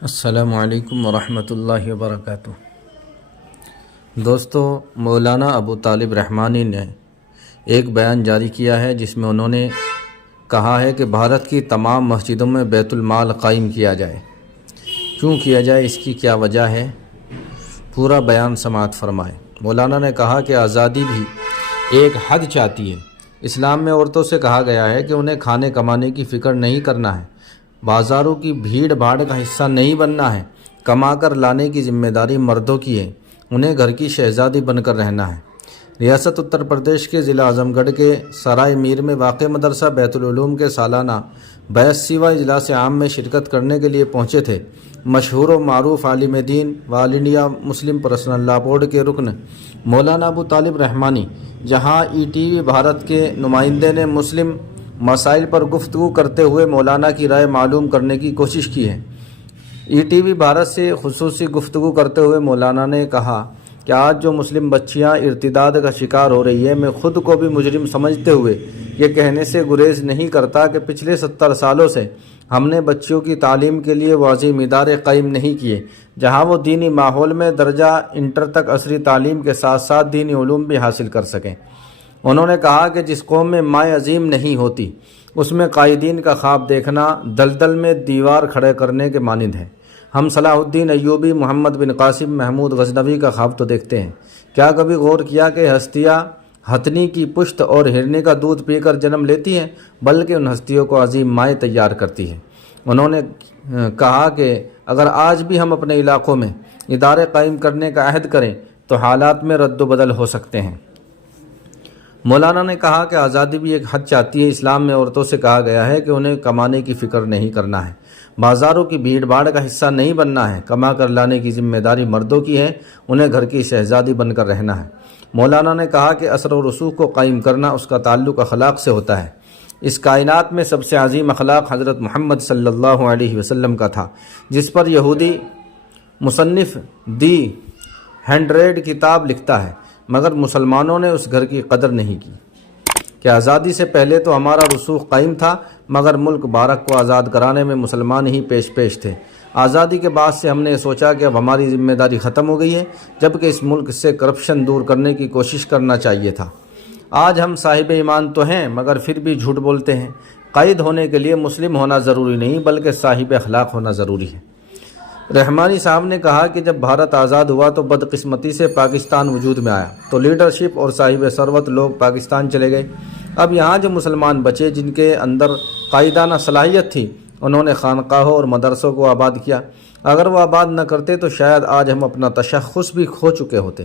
السلام علیکم ورحمۃ اللہ وبرکاتہ۔ دوستو، مولانا ابو طالب رحمانی نے ایک بیان جاری کیا ہے جس میں انہوں نے کہا ہے کہ بھارت کی تمام مسجدوں میں بیت المال قائم کیا جائے۔ کیوں کیا جائے، اس کی کیا وجہ ہے، پورا بیان سماعت فرمائے۔ مولانا نے کہا کہ آزادی بھی ایک حد چاہتی ہے۔ اسلام میں عورتوں سے کہا گیا ہے کہ انہیں کھانے کمانے کی فکر نہیں کرنا ہے، بازاروں کی بھیڑ بھاڑ کا حصہ نہیں بننا ہے، کما کر لانے کی ذمہ داری مردوں کی ہے، انہیں گھر کی شہزادی بن کر رہنا ہے۔ ریاست اتر پردیش کے ضلع اعظم گڑھ کے سرائے میر میں واقع مدرسہ بیت العلوم کے سالانہ 82واں اجلاس عام میں شرکت کرنے کے لیے پہنچے تھے مشہور و معروف عالم دین و آل انڈیا مسلم پرسنل لا بورڈ کے رکن مولانا ابو طالب رحمانی، جہاں ETV بھارت کے نمائندے نے مسلم مسائل پر گفتگو کرتے ہوئے مولانا کی رائے معلوم کرنے کی کوشش کی ہے۔ ETV بھارت سے خصوصی گفتگو کرتے ہوئے مولانا نے کہا کہ آج جو مسلم بچیاں ارتداد کا شکار ہو رہی ہے، میں خود کو بھی مجرم سمجھتے ہوئے یہ کہنے سے گریز نہیں کرتا کہ پچھلے 70 سالوں سے ہم نے بچیوں کی تعلیم کے لیے وہ عظیم ادارے قائم نہیں کیے جہاں وہ دینی ماحول میں درجہ انٹر تک عصری تعلیم کے ساتھ ساتھ دینی علوم بھی حاصل کر سکیں۔ انہوں نے کہا کہ جس قوم میں مائیں عظیم نہیں ہوتی، اس میں قائدین کا خواب دیکھنا دلدل میں دیوار کھڑے کرنے کے مانند ہے۔ ہم صلاح الدین ایوبی، محمد بن قاسم، محمود غزنوی کا خواب تو دیکھتے ہیں، کیا کبھی غور کیا کہ ہستیاں ہتھنی کی پشت اور ہرنی کا دودھ پی کر جنم لیتی ہیں، بلکہ ان ہستیوں کو عظیم مائیں تیار کرتی ہیں۔ انہوں نے کہا کہ اگر آج بھی ہم اپنے علاقوں میں ادارے قائم کرنے کا عہد کریں تو حالات میں رد و بدل ہو سکتے ہیں۔ مولانا نے کہا کہ آزادی بھی ایک حد چاہتی ہے۔ اسلام میں عورتوں سے کہا گیا ہے کہ انہیں کمانے کی فکر نہیں کرنا ہے، بازاروں کی بھیڑ بھاڑ کا حصہ نہیں بننا ہے، کما کر لانے کی ذمہ داری مردوں کی ہے، انہیں گھر کی شہزادی بن کر رہنا ہے۔ مولانا نے کہا کہ اثر و رسوخ کو قائم کرنا اس کا تعلق اخلاق سے ہوتا ہے۔ اس کائنات میں سب سے عظیم اخلاق حضرت محمد صلی اللہ علیہ وسلم کا تھا، جس پر یہودی مصنف دی 100 کتاب لکھتا ہے، مگر مسلمانوں نے اس گھر کی قدر نہیں کی کہ آزادی سے پہلے تو ہمارا رسوخ قائم تھا، مگر ملک بھارت کو آزاد کرانے میں مسلمان ہی پیش تھے۔ آزادی کے بعد سے ہم نے سوچا کہ اب ہماری ذمہ داری ختم ہو گئی ہے، جبکہ اس ملک سے کرپشن دور کرنے کی کوشش کرنا چاہیے تھا۔ آج ہم صاحب ایمان تو ہیں، مگر پھر بھی جھوٹ بولتے ہیں۔ قائد ہونے کے لیے مسلم ہونا ضروری نہیں، بلکہ صاحب اخلاق ہونا ضروری ہے۔ رحمانی صاحب نے کہا کہ جب بھارت آزاد ہوا تو بدقسمتی سے پاکستان وجود میں آیا تو لیڈرشپ اور صاحب ثروت لوگ پاکستان چلے گئے۔ اب یہاں جو مسلمان بچے جن کے اندر قائدانہ صلاحیت تھی، انہوں نے خانقاہوں اور مدرسوں کو آباد کیا۔ اگر وہ آباد نہ کرتے تو شاید آج ہم اپنا تشخص بھی کھو چکے ہوتے۔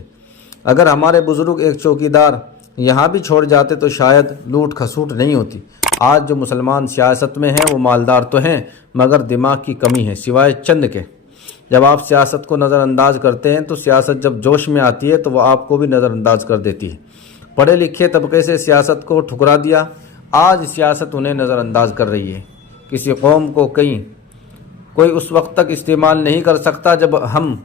اگر ہمارے بزرگ ایک چوکیدار یہاں بھی چھوڑ جاتے تو شاید لوٹ کھسوٹ نہیں ہوتی۔ آج جو مسلمان سیاست میں ہیں وہ مالدار تو ہیں، مگر دماغ کی کمی ہے، سوائے چند کے۔ جب آپ سیاست کو نظر انداز کرتے ہیں تو سیاست جب جوش میں آتی ہے تو وہ آپ کو بھی نظر انداز کر دیتی ہے۔ پڑھے لکھے طبقے سے سیاست کو ٹھکرا دیا، آج سیاست انہیں نظر انداز کر رہی ہے۔ کسی قوم کو کوئی اس وقت تک استعمال نہیں کر سکتا جب ہم